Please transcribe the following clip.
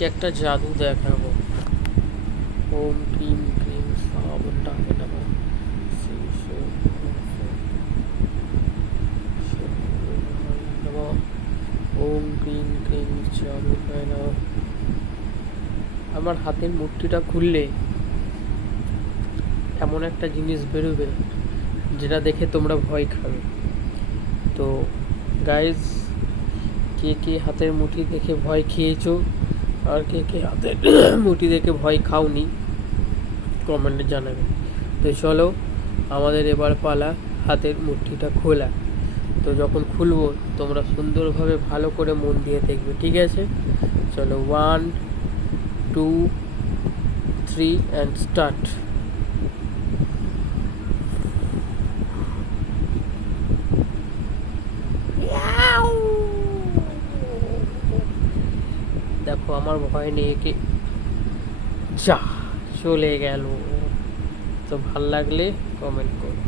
আজকে একটা জাদু দেখাবো। ওম ক্রিম ক্রিম সাবধানে নমঃ। শ্রী শ্রী নমঃ। ওম ক্রিম ক্রিম চারুকায় নমঃ। আমার হাতের মুঠিটা খুললে এমন একটা জিনিস বেরোবে যেটা দেখে তোমরা ভয় খাবে। তো গাইজ, কে কে হাতের মুঠি দেখে ভয় খেয়েছো আর কে কে হাতের মুঠি দেখে ভয় খাওনি কমেন্টে জানাবে। তো চলো, আমাদের এবার পালা হাতের মুঠিটা খোলা। তো যখন খুলবো তোমরা সুন্দরভাবে ভালো করে মন দিয়ে দেখবে, ঠিক আছে? চলো, 1 2 3 অ্যান্ড স্টার্ট। দেখো আমার ভয় নেই, একে যা চলে গেল। তো ভাল লাগলে কমেন্ট করো।